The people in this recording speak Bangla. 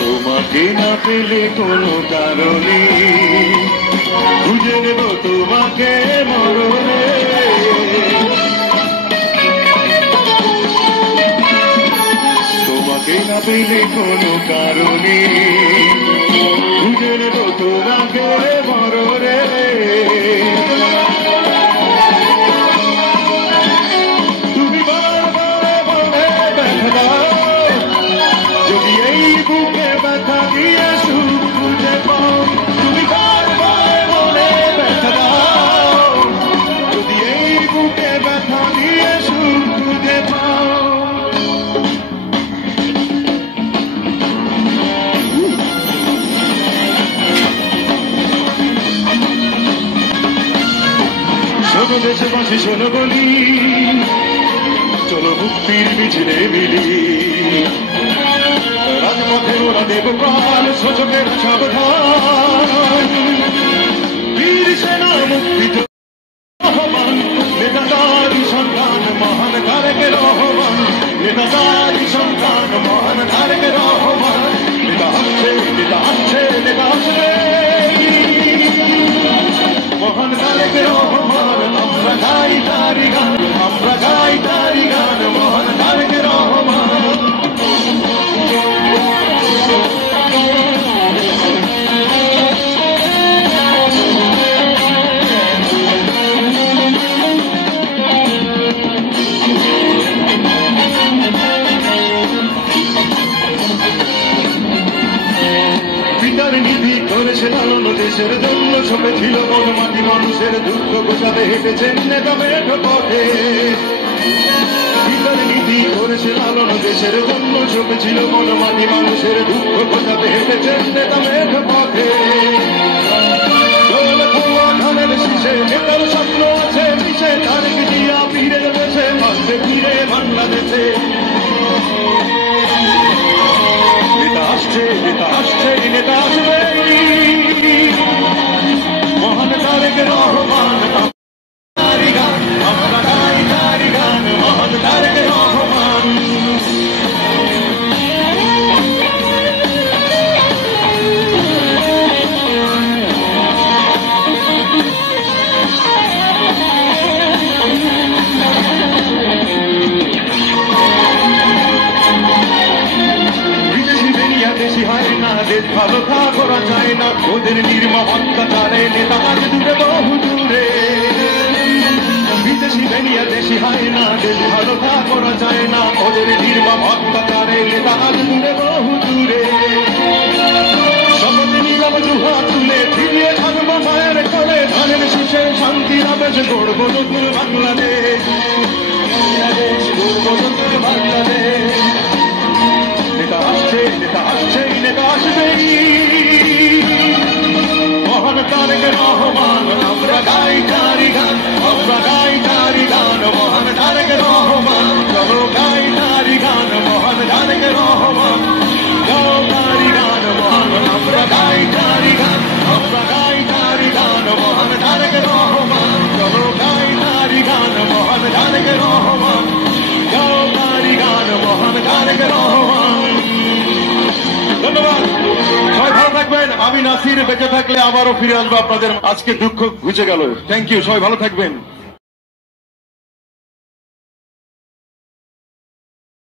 তোমাকে না পেলে কোনো কারণে খুঁজে নেব তোমাকে মরণে। তোমাকে না পেলে কোনো কারণে খুঁজে নেব তোমাকে মরণে। তুমি বারবার বলে ব্যথা দাও, যদি এই বুকে ব্যথা দিয়ে সুখ খুঁজে পাও। তুমি বারবার বলে ব্যথা দাও, যদি এই বুকে ব্যথা দিয়ে সুখ খুঁজে পাও। শোনো দেশবাসী শোনো বলি, চলো মুক্তির মিছিলে মিলি। রাজপথে ওরা দেব প্রাণ, শোচকের সাবধান। বীর সেনা মুক্তি রহমান, নেতাদারি সন্তান মহান তারেক রহমান। নেতাদারি সন্তান মহান তারেক রহমান। নেতা আসছে, নেতা আসছে, নেতা আসবে মহান তারেক রহমান। আমরা গাই তারি গান, আমরা গাই তারি গান মহান তারেক রহমান। পিতার নীতি করেছে লালন দেশের জন্য, ছপেছিল মন মাটি মানুষের দুঃখ গোছাতে হেঁটেছেন নেতা মেঠো পথে। পিতার নীতি করেছে লালন দেশের জন্য, ছপেছিল মন মাটি মানুষের দুঃখ গোছাতে হেঁটেছেন নেতা মেঠো পথে। ধানের শীষে নেতার স্বপ্ন আছে মিশে, তারেক জিয়া ফিরে দেশে মাসে ফিরে বাংলাদেশে। নেতা আসছে, নেতা আসছে, নেতা আসবে মহান তারেক রহমান। তারি গান, আমরা গাই তারি গান মহান তারেক রহমান। দেশি হয় না, দেশ ভালো করা যায় না, ওদের নির্মম অত্যাচারে নেতা আজ দূরে বহু দূরে। বিদেশি ভেনিয়া দেশি হয় না, দেশ ভালো করা যায় না, ওদের নির্মম অত্যাচারে নেতা আজ দূরে বহু দূরে। শপথ নিলাম দুহাত তুলে, ফিরিয়ে থাকবো মায়ের কোলে, ধানের শীষে শান্তির আবেশ গড়ব নতুন বাংলাদেশ। গড়ব নতুন বাংলাদেশ। নেতা আসছে, নেতা আসছে, নেতা আসবেই মহান তারেক রহমান। আমরা গাই তারি গান, আমরা গাই তারি গান মহান তারেক রহমান। চলো গাই তারি গান মহান তারেক রহমান। গাও তারি গান মহান, আমরা গাই তারি গান, আমরা গাই তারি গান মহান তারেক রহমান। চলো গাই তারি গান মহান তারেক রহমান। গাও তারি গান মহান তারেক রহমান। ধন্যবাদ, সবাই ভালো থাকবেন। আমি নাসির বেঁচে থাকলে আবারও ফিরে আসবো আপনাদের। আজকে দুঃখ ঘুচে গেল। থ্যাংক ইউ, সবাই ভালো থাকবেন।